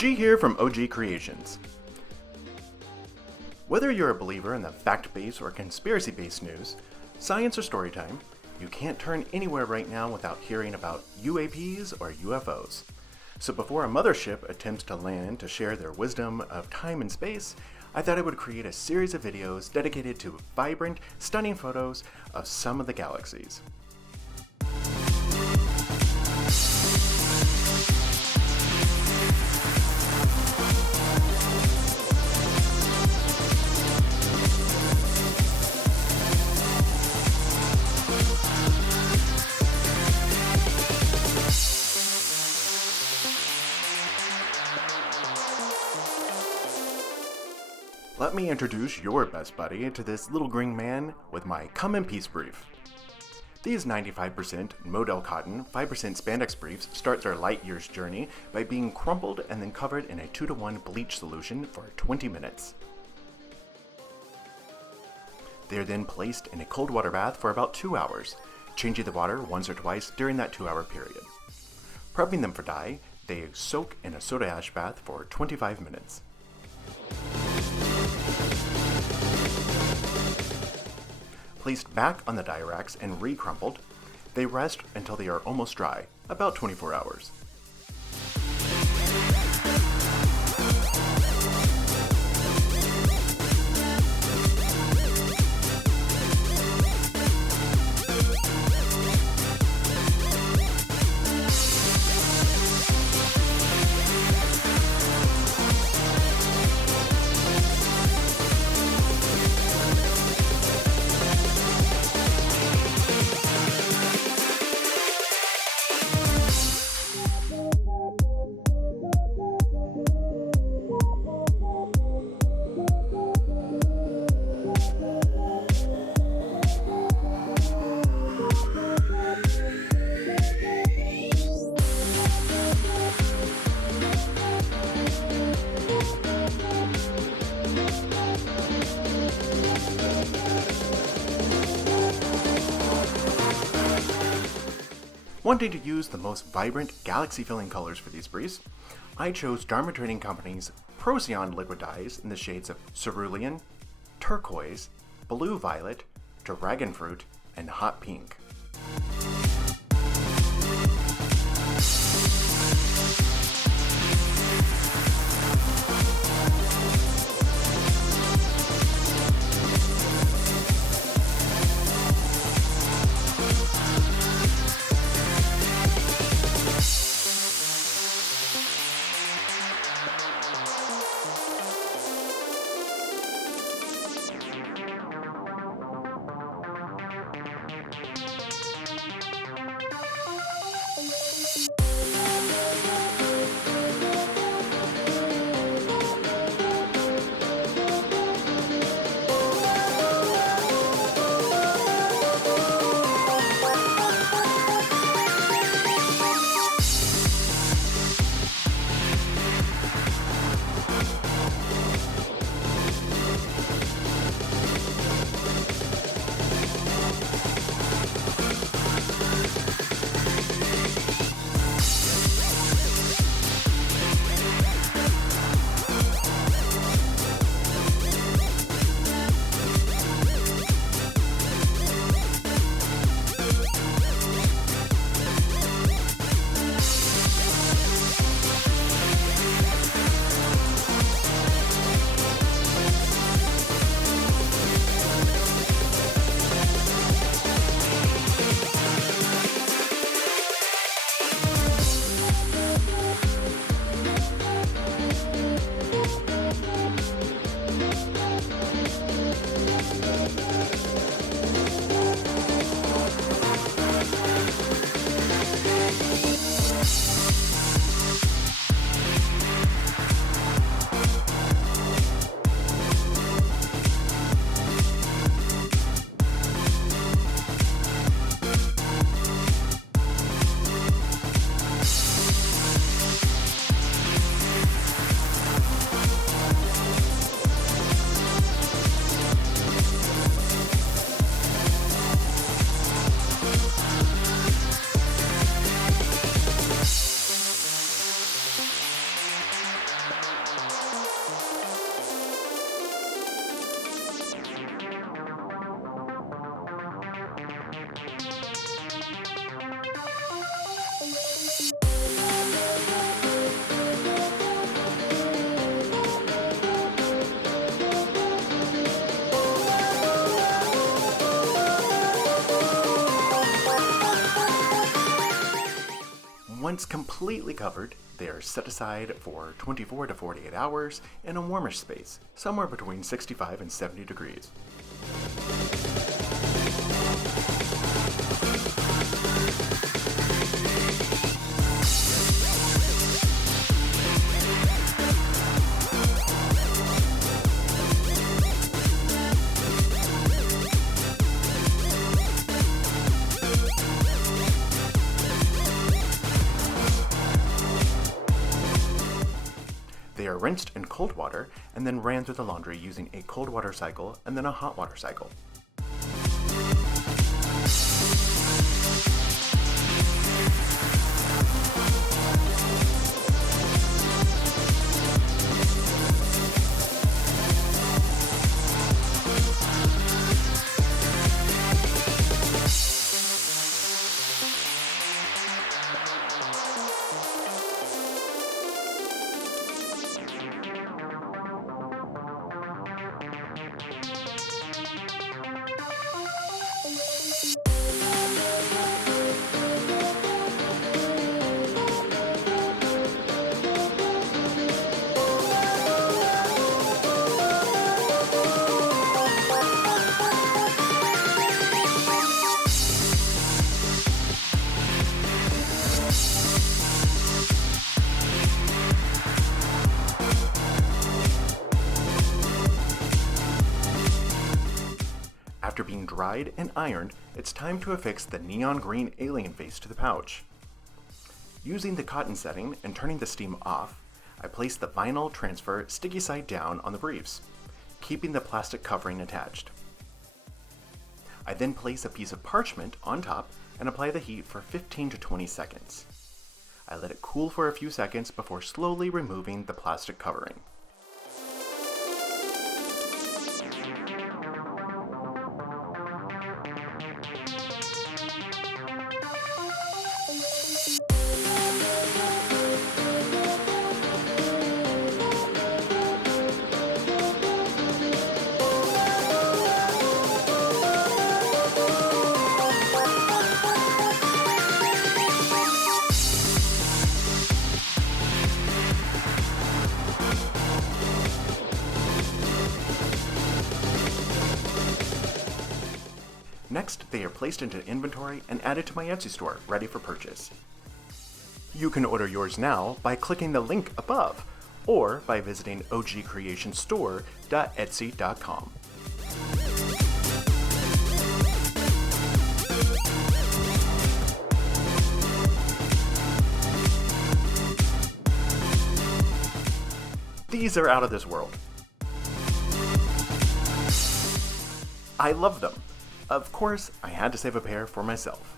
G here from OG Creations. Whether you're a believer in the fact-based or conspiracy-based news, science or storytime, you can't turn anywhere right now without hearing about UAPs or UFOs. So before a mothership attempts to land to share their wisdom of time and space, I thought I would create a series of videos dedicated to vibrant, stunning photos of some of the galaxies. Let me introduce your best buddy to this little green man with my Come in Peace brief. These 95% modal cotton, 5% spandex briefs start their light years journey by being crumpled and then covered in a 2-to-1 bleach solution for 20 minutes. They are then placed in a cold water bath for about 2 hours, changing the water once or twice during that 2-hour period. Prepping them for dye, they soak in a soda ash bath for 25 minutes. Placed back on the dye racks and re-crumpled, they rest until they are almost dry, about 24 hours. Wanting to use the most vibrant, galaxy-filling colors for these briefs, I chose Dharma Trading Company's Procyon liquid dyes in the shades of Cerulean, Turquoise, Blue Violet, Dragon Fruit, and Hot Pink. Once completely covered, they are set aside for 24 to 48 hours in a warmish space, somewhere between 65 and 70 degrees. They are rinsed in cold water and then ran through the laundry using a cold water cycle and then a hot water cycle. After being dried and ironed, it's time to affix the neon green alien face to the pouch. Using the cotton setting and turning the steam off, I place the vinyl transfer sticky side down on the briefs, keeping the plastic covering attached. I then place a piece of parchment on top and apply the heat for 15 to 20 seconds. I let it cool for a few seconds before slowly removing the plastic covering. Next, they are placed into inventory and added to my Etsy store, ready for purchase. You can order yours now by clicking the link above, or by visiting ogcreationstore.etsy.com. These are out of this world. I love them. Of course, I had to save a pair for myself.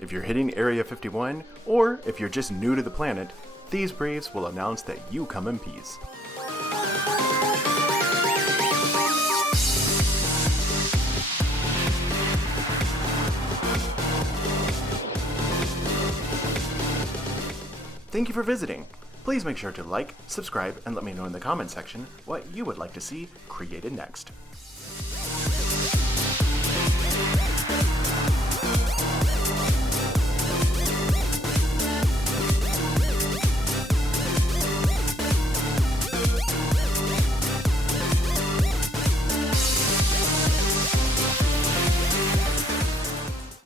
If you're hitting Area 51, or if you're just new to the planet, these briefs will announce that you come in peace. Thank you for visiting. Please make sure to like, subscribe, and let me know in the comment section what you would like to see created next.